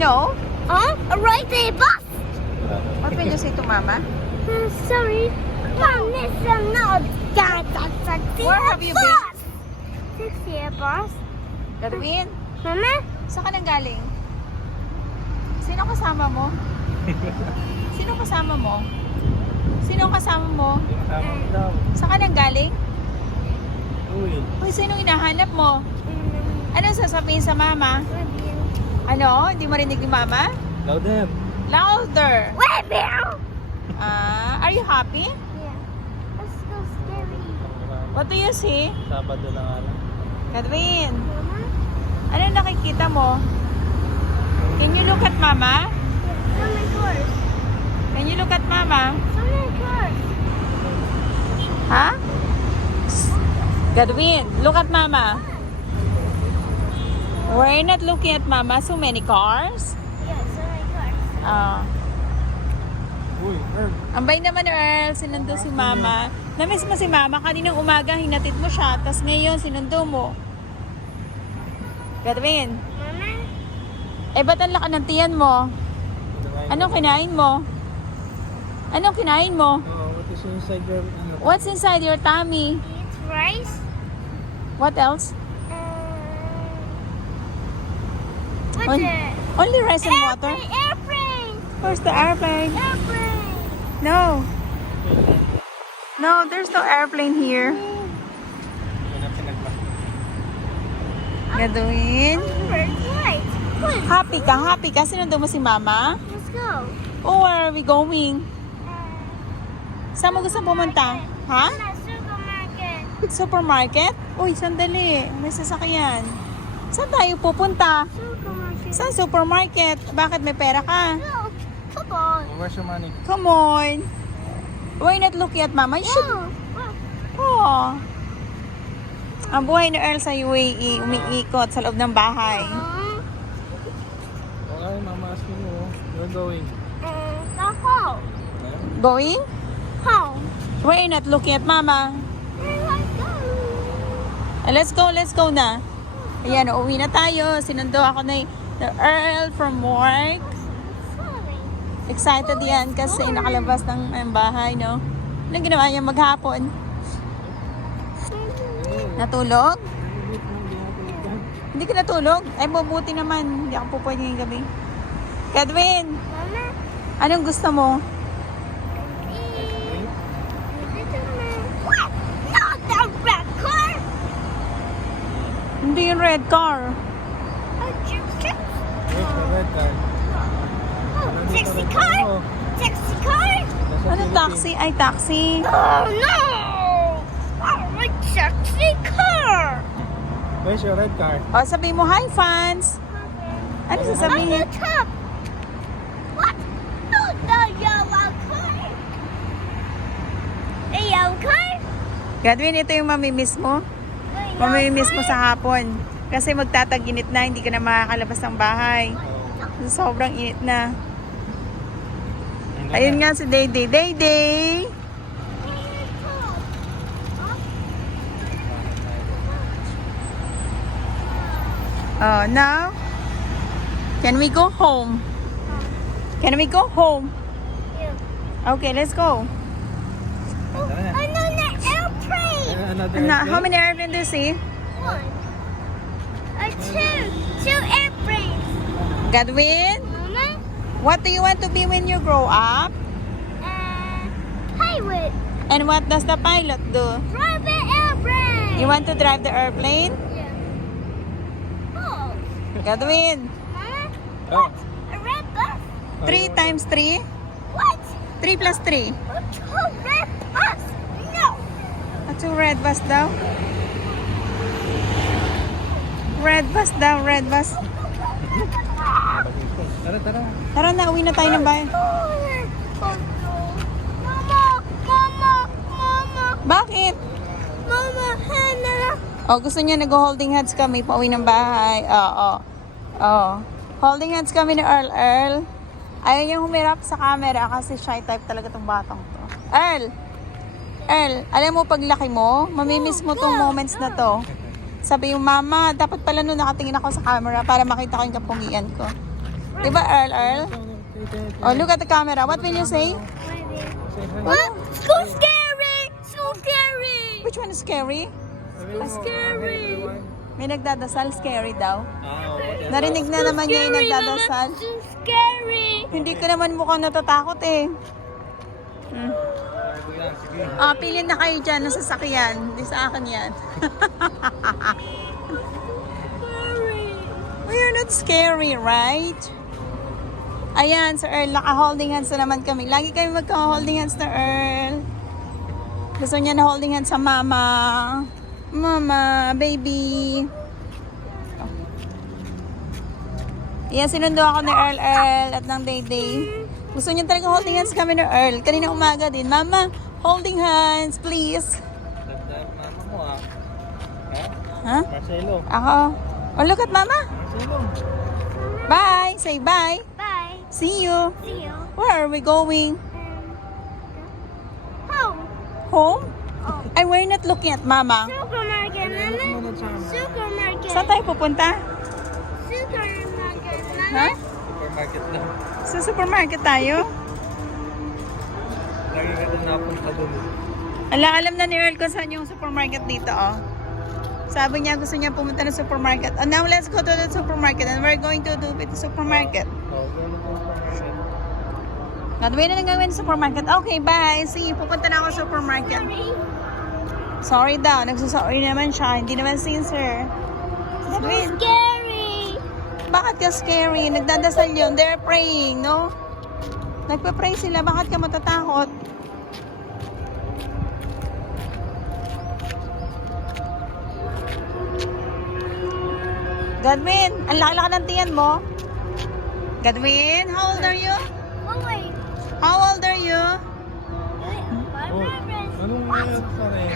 No? Right there, bus. What will you say to Mama? Sorry. Mom, this is not that. Where have you been? Six year bus. Darwin, Mama? saan ka nang galing? Sino kasama mo? Sino kasama mo? Sino kasama mo? Saan ka nang galing? Uy, sino hinahanap mo? Ano sasabihin sa Mama? Ano? Hindi marinig ni Mama? Louder. Louder! Where there? Are you happy? Yeah. Let's go scary. What do you see? Sabado na nga lang. Darwin, Mama? ano nakikita mo? Can you look at Mama? So many cars. Can you look at Mama? So many cars. Ha? Darwin, look at Mama. We're not looking at Mama. So many cars. Yeah, so many cars. Uy, Earl. Ambay naman, Earl. Sinundo si Mama. Namiss mo si Mama. Kaninang umaga, hinatid mo siya. Tapos ngayon, sinundo mo. Darwin, Mama? ba't ang laki ng tiyan mo? Anong kinain mo? Anong kinain mo? What is inside your... What's inside your tummy? It's rice. What else? What's it? Only rice and water? Airplane! Where's the airplane? Airplane! No. No, there's no airplane here. Darwin. Right. Happy ka? Sinundo mo si Mama? Let's go. Oh, where are we going? Saan mo gusto pumunta? Ha? Supermarket. Supermarket? Uy, sandali. May sasakyan. Saan tayo pupunta? Supermarket. Saan supermarket? Bakit may pera ka? No, come on. Where's your money? Come on. We're not looking at Mama. You should... Oh. Oh. Ang buhay ni Earl sa UAE, umiikot sa loob ng bahay. Okay, Mama asking you. You're going. Go home. Going? Home. We're not looking at Mama. Let's go. Let's go na. Ayan, uuwi na tayo. Sinundo ako na Earl from work. Sorry. Excited yan kasi nakalabas ng bahay, no? Anong ginawa niya maghapon? Natulog? Hindi ka natulog? Ay, mabuti naman. Hindi ako pupwede ngayong gabi. Kadwin, Mama. anong gusto mo? What? Not the red car. Hindi yung red car. Oh, gypsy. Where's the red car? Oh, taxi car. Taxi car. Anong taxi? Ay, taxi. Oh no! Oh, my taxi car. Where's your red car? O, sabihin mo, hi, fans. Ano On the sasabihin? top. What? No, the yellow car. The yellow car. Gadwin, ito yung mamimiss mo. The yellow Mamimiss mo car. sa hapon. Kasi magtataginit na, hindi ka na makakalabas ng bahay. Sobrang init na. Ayun nga si Dayday. Dayday! Oh, now, can we go home? Can we go home? Yeah. Okay, let's go. Oh, another airplane. Another How many airplanes do you see? One. Two airplanes. Godwin, Mama. what do you want to be when you grow up? Pilot. And what does the pilot do? Private airplane. You want to drive the airplane? Yeah. Oh. Godwin, Mama. Oh. A red bus. 3 times 3? What? 3 plus 3. A two red bus. No. A 2 red bus daw. Red bus daw, red bus. Tara, tara. Tara na, uwi na tayo ng bahay. Oh no. Mama. Bakit? Mama, Hannah. Oh, gusto niya nag-holding hands kami pauwi ng bahay. Oo. Oh. Holding hands kami ni Earl. Earl, ayaw niyang humirap sa camera kasi shy type talaga tong batang to. Earl, alam mo paglaki mo, mamimiss mo tong moments na to. Sabi yung mama, dapat pala nung nakatingin ako sa camera para makita ko yung kapungian ko. Diba, Earl? Oh, look at the camera. What will you say? Say hi. What? So scary! So scary! Which one is scary? Scary. May nagdadasal, scary daw. Okay. Narinig na naman niya yung nagdadasal. So scary! Hindi ko naman mukhang natatakot eh. Hmm. Sige. Ah, pilin na kayo dyan ng sasakyan. Hindi sa akin yan. We are not scary, right? Ayan, Sir Earl, naka-holding hands na naman kami. Lagi kami magka-holding hands na Earl. Gusto niya na holding hands sa mama. Mama, baby. Ayan, sinundo ako ni Earl at ng Day. Gusto niya talaga holding hands kami ni Earl. Kanina umaga din. Mama, holding hands, please. Mama mo ah. Ha? Marcelo. Ako. Oh, look at mama. Marcelo. Bye. Say bye. Bye. See you. See you. Where are we going? Home. Home? Oh. Ay, we're not looking at mama. Supermarket, Mama. Supermarket. Saan tayo pupunta? Supermarket, Ha? Mama. Supermarket lang. Sa supermarket tayo? Lagi ka din napunta dun. Alam na ni Earl kung saan yung supermarket dito, oh. Sabi niya gusto niya pumunta ng supermarket. Oh, now let's go to the supermarket and we're going to do with the supermarket. Oh, doon ako sa supermarket. Gagawin na lang gawin sa supermarket. Okay, bye. See, pupunta na ako sa supermarket. Sorry daw. Nagsasorry naman siya. Hindi naman sincere. Godwin, Scary. bakit ka scary? Nagdadasal yun. They're praying, no? Nagpa-pray sila. Bakit ka matatakot? Godwin, ang laki-laki ng tiyan mo. Godwin, how old are you? Oh, wait. How old are you? My Oh, reference. anong mayroon pa rin?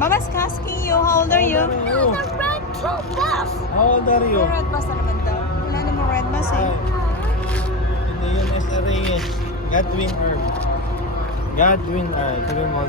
Mama's asking you, how old are you? No, the red took off. How old are you? May red bus na naman daw. Wala namang red bus eh. Ay, hindi yun SRAS. Godwin Earl. Godwin Earl. Sabi mo,